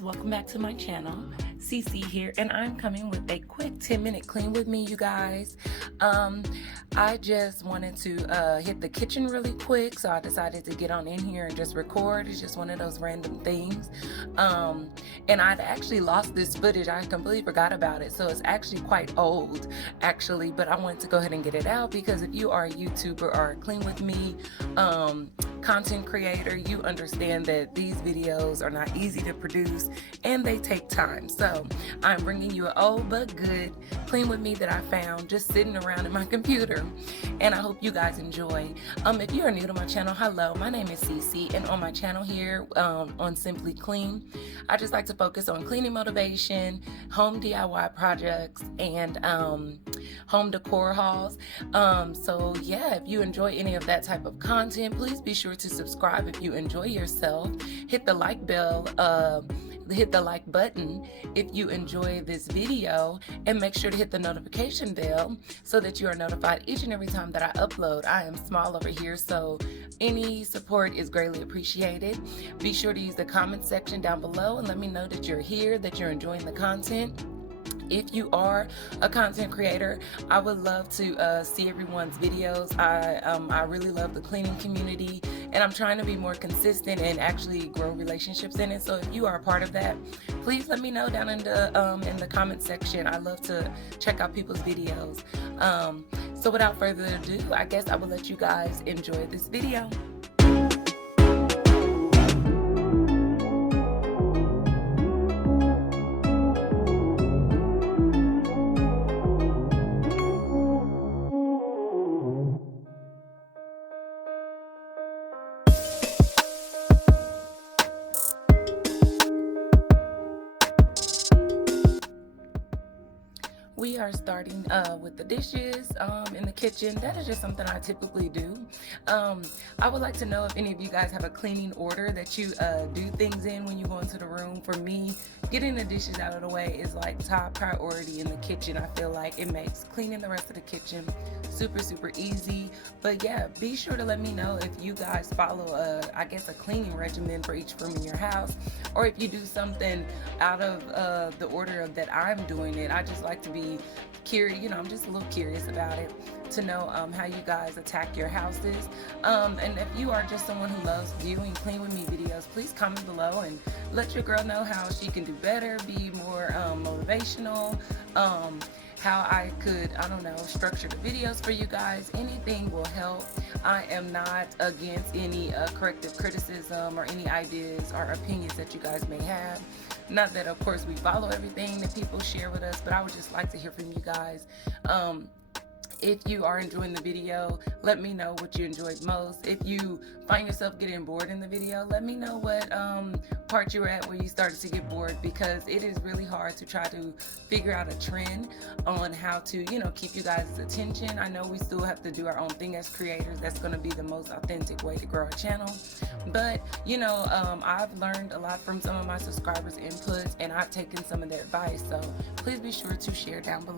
guys, welcome back to my channel. Cece here, and I'm coming with a quick 10-minute clean with me, you guys. I just wanted to hit the kitchen really quick, so I decided to get on in here and just record. It's just one of those random things. And I'd actually lost this footage. I completely forgot about it, so it's actually quite old, actually, but I wanted to go ahead and get it out because if you are a YouTuber or a clean with me content creator, you understand that these videos are not easy to produce and they take time. So I'm bringing you an old but good clean with me that I found just sitting around in my computer, and I hope you guys enjoy. If you are new to my channel, hello, my name is Cece, and on my channel here on Simply Clean, I just like to focus on cleaning motivation, home DIY projects, and home decor hauls. So yeah, if you enjoy any of that type of content, please be sure to subscribe if you enjoy yourself. Hit the like bell, hit the like button if you enjoy this video, and make sure to hit the notification bell so that you are notified each and every time that I upload. I am small over here, so any support is greatly appreciated. Be sure to use the comment section down below and let me know that you're here, that you're enjoying the content. If you are a content creator, I would love to see everyone's videos. I really love the cleaning community, and I'm trying to be more consistent and actually grow relationships in it. So if you are a part of that, please let me know down in the comment section. I love to check out people's videos. So without further ado, I guess I will let you guys enjoy this video. We are starting with the dishes in the kitchen. That is just something I typically do. I would like to know if any of you guys have a cleaning order that you do things in when you go into the room. For me, getting the dishes out of the way is like top priority in the kitchen. I feel like it makes cleaning the rest of the kitchen super easy. But yeah, be sure to let me know if you guys follow I guess a cleaning regimen for each room in your house, or if you do something out of the order of that I'm doing it. I just like to be curious, I'm just a little curious about it, to know how you guys attack your houses. And if you are just someone who loves viewing clean with me videos, please comment below and let your girl know how she can do better, be more motivational, how I could, structure the videos for you guys. Anything will help. I am not against any corrective criticism or any ideas or opinions that you guys may have. Not that, of course, we follow everything that people share with us, but I would just like to hear from you guys. If you are enjoying the video, let me know what you enjoyed most. If you find yourself getting bored in the video, let me know what part you're at where you started to get bored, because it is really hard to try to figure out a trend on how to, keep you guys' attention. I know we still have to do our own thing as creators. That's going to be the most authentic way to grow a channel. But, I've learned a lot from some of my subscribers' inputs, and I've taken some of their advice. So please be sure to share down below.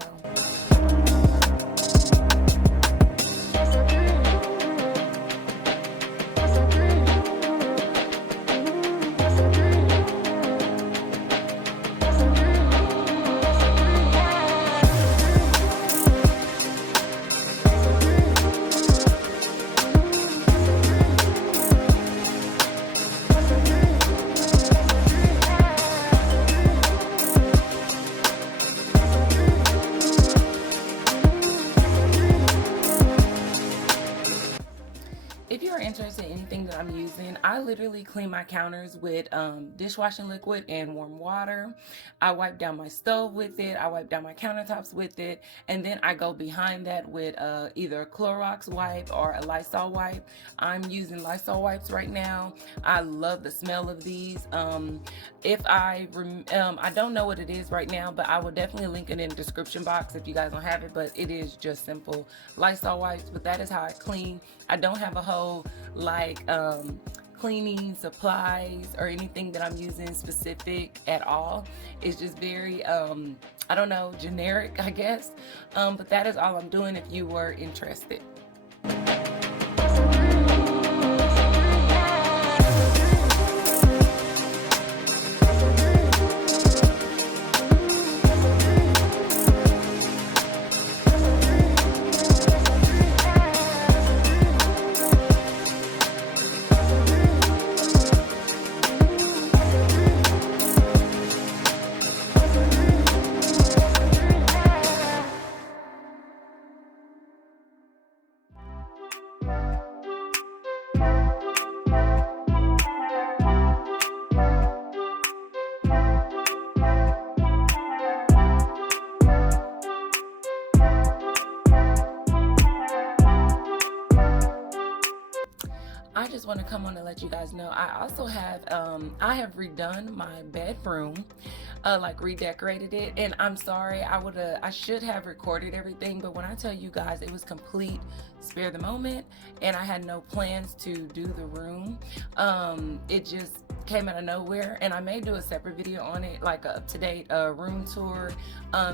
If you're interested in anything that I'm using, I literally clean my counters with dishwashing liquid and warm water. I wipe down my stove with it. I wipe down my countertops with it. And then I go behind that with either a Clorox wipe or a Lysol wipe. I'm using Lysol wipes right now. I love the smell of these. I don't know what it is right now, but I will definitely link it in the description box if you guys don't have it. But it is just simple Lysol wipes, but that is how I clean. I don't have a whole cleaning supplies or anything that I'm using specific at all. It's just very generic, I guess, but that is all I'm doing if you were interested. just want to come on and let you guys know I also have I have redone my bedroom, like redecorated it. And I'm sorry, I should have recorded everything, but when I tell you guys, it was complete spare the moment, and I had no plans to do the room. It just came out of nowhere, and I may do a separate video on it, like a up-to-date room tour,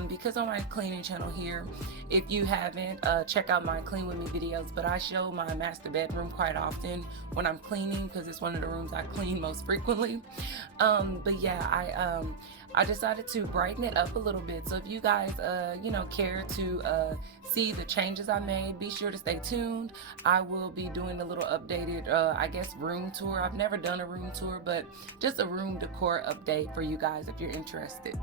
because on my cleaning channel here, if you haven't, check out my clean with me videos, but I show my master bedroom quite often when I'm cleaning because it's one of the rooms I clean most frequently. But yeah, I decided to brighten it up a little bit. So if you guys you know, care to see the changes I made, be sure to stay tuned. I will be doing a little updated I guess room tour. I've never done a room tour, but just a room decor update for you guys if you're interested.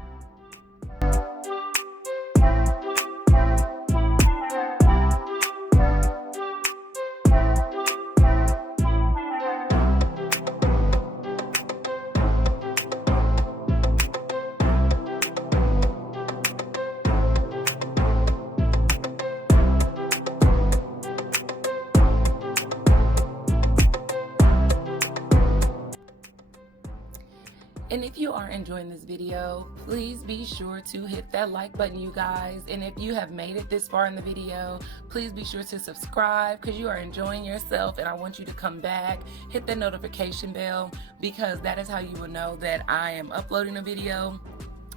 And if you are enjoying this video, please be sure to hit that like button, you guys. And if you have made it this far in the video, please be sure to subscribe because you are enjoying yourself, and I want you to come back, hit the notification bell, because that is how you will know that I am uploading a video,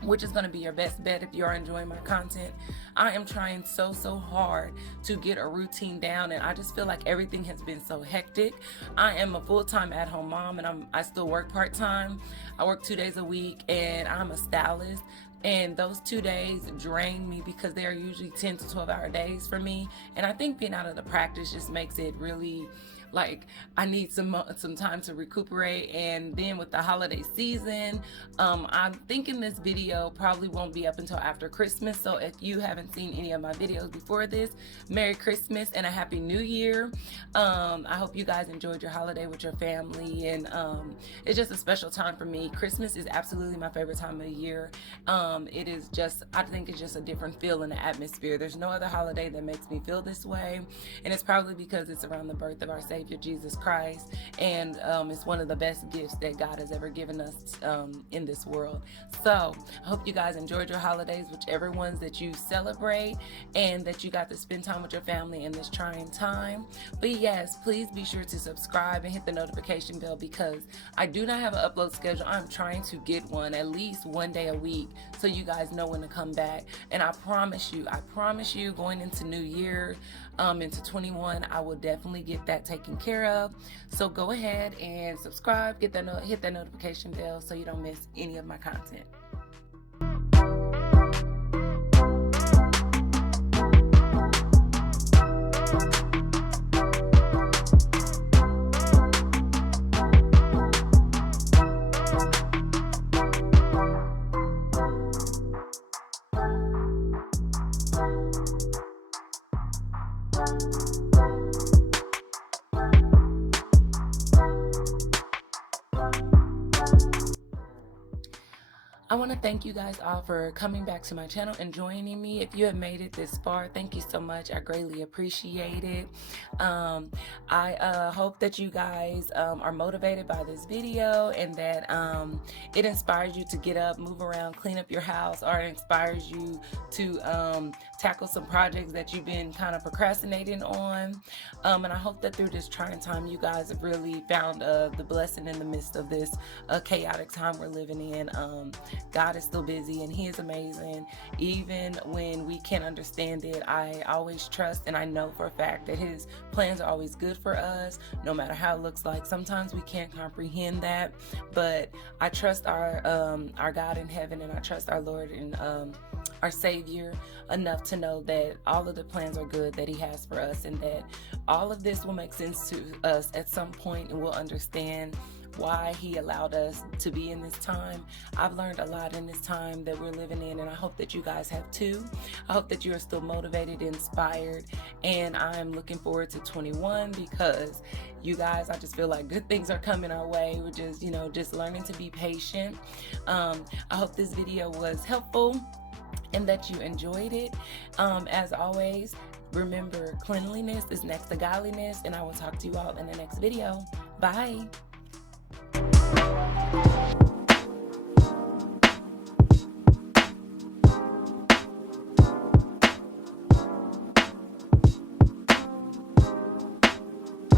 which is going to be your best bet if you are enjoying my content. I am trying so hard to get a routine down, and I just feel like everything has been so hectic. I am a full-time at-home mom, and I still work part-time. I work 2 days a week, and I'm a stylist. And those 2 days drain me because they are usually 10 to 12 hour days for me. And I think being out of the practice just makes it really like I need some time to recuperate. And then with the holiday season, I'm thinking this video probably won't be up until after Christmas. So if you haven't seen any of my videos before this, Merry Christmas and a Happy New Year. I hope you guys enjoyed your holiday with your family, and it's just a special time for me. Christmas is absolutely my favorite time of the year. It is just, I think it's just a different feel in the atmosphere. There's no other holiday that makes me feel this way, and it's probably because it's around the birth of our Savior Jesus Christ, and it's one of the best gifts that God has ever given us in this world. So I hope you guys enjoyed your holidays, whichever ones that you celebrate, and that you got to spend time with your family in this trying time. But yes, please be sure to subscribe and hit the notification bell, because I do not have an upload schedule. I'm trying to get one at least one day a week, so you guys know when to come back. And I promise you, going into New Year, into 21, I will definitely get that taken care of. So go ahead and subscribe, hit that notification bell so you don't miss any of my content. I want to thank you guys all for coming back to my channel and joining me. If you have made it this far, thank you so much. I greatly appreciate it. I hope that you guys are motivated by this video, and that it inspires you to get up, move around, clean up your house, or it inspires you to tackle some projects that you've been kind of procrastinating on. And I hope that through this trying time, you guys have really found the blessing in the midst of this chaotic time we're living in. God is still busy, and He is amazing. Even when we can't understand it, I always trust, and I know for a fact that His plans are always good for us, no matter how it looks like. Sometimes we can't comprehend that, but I trust our God in heaven, and I trust our Lord and our Savior enough to know that all of the plans are good that He has for us, and that all of this will make sense to us at some point, and we'll understand why He allowed us to be in this time. I've learned a lot in this time that we're living in, and I hope that you guys have too. I hope that you are still motivated, inspired, and I'm looking forward to 21, because you guys, I just feel like good things are coming our way. We're just, just learning to be patient. I hope this video was helpful and that you enjoyed it. As always, Remember, cleanliness is next to godliness, and I will talk to you all in the next video. Bye.